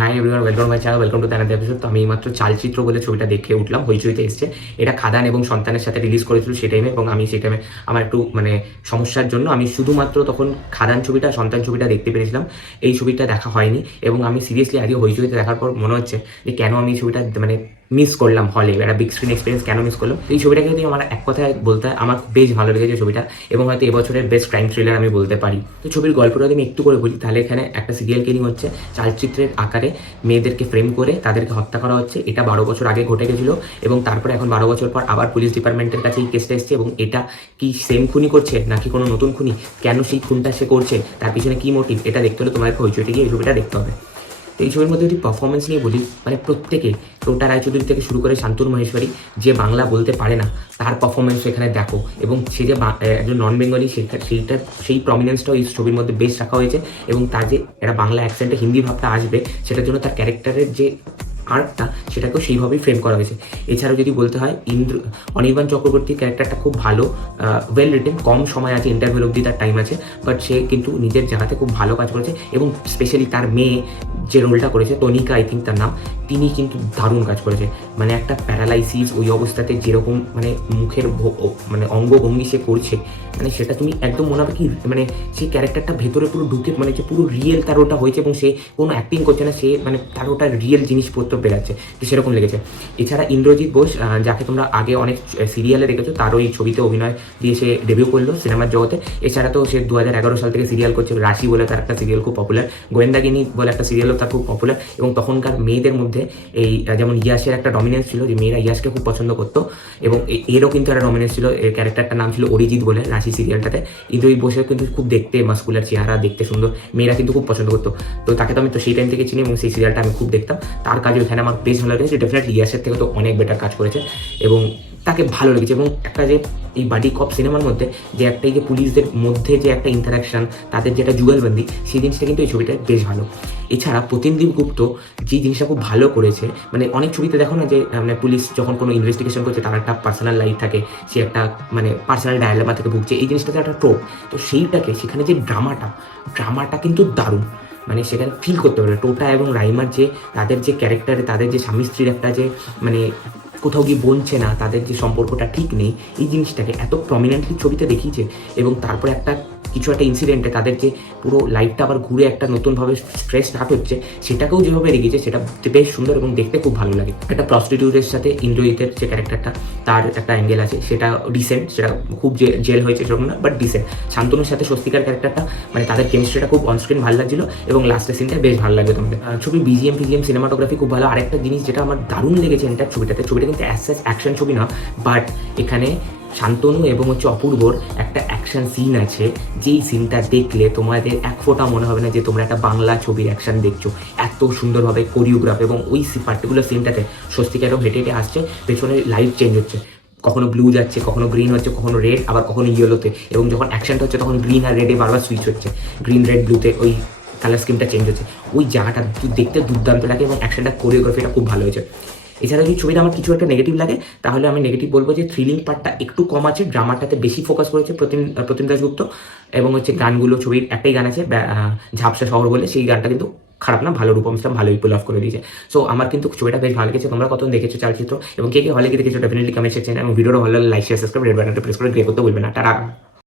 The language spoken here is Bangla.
Hi everyone, welcome my channel, welcome to the episode. তো আমি এইমাত্র চালচিত্র বলে ছবিটা দেখে উঠলাম, হইচইতে এসছে। এটা খাদান এবং সন্তানের সাথে রিলিজ করেছিল সেই টাইমে, এবং আমি সেই টাইমে আমার একটু সমস্যার জন্য আমি শুধুমাত্র তখন খাদান ছবিটা, সন্তান ছবিটা দেখতে পেরেছিলাম। এই ছবিটা দেখা হয়নি, এবং আমি সিরিয়াসলি আজকে হইচইতে দেখার পর মনে হচ্ছে যে কেন আমি এই ছবিটা মিস করলাম, হলে একটা বিগ স্ক্রিন এক্সপিরিয়েন্স কেন মিস করলাম। এই ছবিটাকে যদি আমার এক কথায় বলতে হয়, আমার বেশ ভালো লেগেছে ছবিটা, এবং হয়তো এবছরের বেস্ট ক্রাইম থ্রিলার আমি বলতে পারি। তো ছবির গল্পটা যদি আমি একটু করে বলি, তাহলে এখানে একটা সিরিয়াল কিলিং হচ্ছে চালচিত্রের আকারে। মেয়েদেরকে ফ্রেম করে তাদেরকে হত্যা করা হচ্ছে। এটা 12 বছর আগে ঘটে গেছিলো, এবং তারপরে এখন 12 বছর পর আবার পুলিশ ডিপার্টমেন্টের কাছে এই কেসটা এসছে। এবং এটা কি সেম খুনি করছে নাকি কোনো নতুন খুনি, কেন সেই খুনটা সে করছে, তার পিছনে কী মোটিভ, এটা দেখতে হলে তোমাকে হইচইতে গিয়ে এই ছবিটা দেখতে হবে। তো এই ছবির মধ্যে যদি পারফরমেন্স নিয়ে বলি, প্রত্যেকে, টোটা রায়চৌধুরী থেকে শুরু করে শান্তনু মাহেশ্বরী, যে বাংলা বলতে পারে না তার পারফরমেন্স এখানে দেখো। এবং সে যে একজন নন বেঙ্গলি, সেই প্রমিনেন্সটাও এই ছবির মধ্যে বেশ রাখা হয়েছে। এবং তার যে একটা বাংলা অ্যাকসেন্টে হিন্দি ভাবটা আসবে, সেটার জন্য তার ক্যারেক্টারের যে আর্টটা, সেটাকেও সেইভাবেই ফ্রেম করা হয়েছে। এছাড়াও যদি বলতে হয়, অনির্বাণ চক্রবর্তীর ক্যারেক্টারটা খুব ভালো, ওয়েল রিটেন, কম সময় আছে, ইন্টারভিউ অব্দি তার টাইম আছে, বাট সে কিন্তু নিজের জায়গাতে খুব ভালো কাজ করেছে। এবং স্পেশালি তার মেয়ে যে রোলটা করেছে, তনিকা আই থিঙ্ক তার নাম, তিনি কিন্তু দারুণ কাজ করেছে। একটা প্যারালাইসিস, ওই অবস্থাতে যেরকম মুখের অঙ্গভঙ্গি সে করছে, সেটা তুমি একদম মনে হবে কি সেই ক্যারেক্টারটা ভেতরে পুরো ঢুকে, যে পুরো রিয়েল তার ওটা হয়েছে, এবং সে কোনো অ্যাক্টিং করছে না, সে তার ওটা রিয়েল জিনিসপত্র বেরাচ্ছে, তো সেরকম লেগেছে। এছাড়া ইন্দ্রজিৎ বোস, যাকে তোমরা আগে অনেক সিরিয়ালে দেখেছো, তারও এই ছবিতে অভিনয় দিয়ে সে ডেবিউ করলো সিনেমার জগতে। এছাড়া তো সে 2011 সাল থেকে সিরিয়াল করছে। রাশি বলে তার একটা সিরিয়াল খুব পপুলার, গোয়েন্দাগিনী বলে একটা সিরিয়ালও তার খুব পপুলার। এবং তখনকার মেয়েদের মধ্যে এই যেমন ইয়াসের একটা ডমিনেন্স ছিল, যে মেয়েরা ইয়াসকে খুব পছন্দ করতো, এবং এরও কিন্তু একটা ডমিনেন্স ছিল। এর ক্যারেক্টারটার নাম ছিল অরিজিৎ বলে, রাশি সিরিয়ালটাতে। ইন্দ্রজিৎ বোসের কিন্তু খুব দেখতে মাস্কুলার চেহারা, দেখতে সুন্দর, মেয়েরা কিন্তু খুব পছন্দ করতো। তো তাকে তো আমি তো সেই টাইম থেকে চিনি, এবং সেই সিরিয়ালটা আমি খুব দেখতাম। তার কাজও এখানে আমার বেশ ভালো লেগেছে। ডেফিনেটলি ইয়াসের থেকে তো অনেক বেটার কাজ করেছে, এবং তাকে ভালো লেগেছে। এবং একটা যে এই বাডি কপ সিনেমার মধ্যে যে একটা, এই যে পুলিশদের মধ্যে যে একটা ইন্টারাকশন, তাদের যেটা যুগলবন্দি, সেই জিনিসটা কিন্তু এই ছবিটা বেশ ভালো। এছাড়া প্রতিনদীপ গুপ্ত যে জিনিসটা খুব ভালো করেছে, অনেক ছবিতে দেখো না যে পুলিশ যখন কোনো ইনভেস্টিগেশন করছে, তার একটা পার্সোনাল লাইফ থাকে, সে একটা পার্সোনাল ডায়ালেমা থেকে ভুগছে, এই জিনিসটাতে একটা ট্রোপ। তো সেইটাকে, সেখানে যে ড্রামাটা কিন্তু দারুণ, সেখানে ফিল করতে পারে টোটা এবং রাইমার, যে তাদের যে ক্যারেক্টারে, তাদের যে স্বামী স্ত্রীর একটা যে কোথাও গিয়ে বলছে না, তাদের যে সম্পর্কটা ঠিক নেই, এই জিনিসটাকে এত প্রমিনেন্টলি ছবিতে দেখিয়েছে। এবং তারপরে কিছু একটা ইনসিডেন্টে তাদের যে পুরো লাইফটা আবার ঘুরে একটা নতুনভাবে স্ট্রেস স্টার্ট হচ্ছে, সেটাকেও যেভাবে রেখেছে, সেটা বেশ সুন্দর এবং দেখতে খুব ভালো লাগে। একটা প্রস্টিটিউটের সাথে ইন্দ্রজিতের যে ক্যারেক্টারটা, তার একটা অ্যাঙ্গেল আছে, সেটা ডিসেন্ট, সেটা খুব যে জেল হয়েছে সেরকম না, বাট ডিসেন্ট। শান্তনুর সাথে স্বস্তিকার ক্যারেক্টারটা, তাদের কেমিস্ট্রিটা খুব অনস্ক্রিন ভালো লাগছিল, এবং লাস্টের সিনটা বেশ ভালো লাগবে তোমাদের। ছবির বিজিএম সিনেমাটোগ্রাফি খুব ভালো। আরেকটা জিনিস যেটা আমার দারুণ লেগেছে এন্টার ছবিটা কিন্তু অ্যাকশন ছবি না, বাট এখানে শান্তনু এবং অপূর্বর একটা অ্যাকশন সিন আছে, যেই সিনটা দেখলে তোমাদের এক ফোঁটা মনে হবে না যে তোমরা একটা বাংলা ছবির অ্যাকশন দেখছো। এত সুন্দরভাবে কোরিওগ্রাফ, এবং ওই পার্টিকুলার সিনটাতে স্বস্তিকারও হেঁটে হেঁটে আসছে, পেছনে লাইট চেঞ্জ হচ্ছে, কখনো ব্লু যাচ্ছে, কখনো গ্রিন হচ্ছে, কখনো রেড, আবার কখনো ইয়েলোতে। এবং যখন অ্যাকশনটা হচ্ছে, তখন গ্রিন আর রেডে বারবার সুইচ হচ্ছে, গ্রিন রেড ব্লুতে ওই কালার স্কিমটা চেঞ্জ হচ্ছে। ওই জায়গাটা দেখতে দুর্দান্ত লাগে, এবং অ্যাকশনটা কোরিওগ্রাফিটা খুব ভালো হয়েছে। এছাড়া যদি ছবিটা আমার কিছু একটা নেগেটিভ লাগে, তাহলে আমি নেগেটিভ বলবো যে থ্রিলিং পার্টটা একটু কম আছে, ড্রামাটাতে বেশি ফোকাস করেছে প্রতিম দাশগুপ্ত। এবং গানগুলো, ছবির একটাই গান আছে ঝাপসা শহর বলে, সেই গানটা কিন্তু খারাপ না, ভালো, রূপম ইসলাম ভালোই পুল অফ করে দিয়েছে। সো আমার কিন্তু ছবিটা বেশ ভালো লেগেছে। তোমরা কত দেখেছো চালচিত্র, এবং কে হলে গিয়ে দেখেছো, ডেফিনেটলি কমেন্ট সেকশনে, এবং ভিডিওটা ভালো লাগলে লাইক, শেয়ার, সাবস্ক্রাইব, রেড বাটনটা প্রেস করে গ্রে করতে বলবে না। টাটা।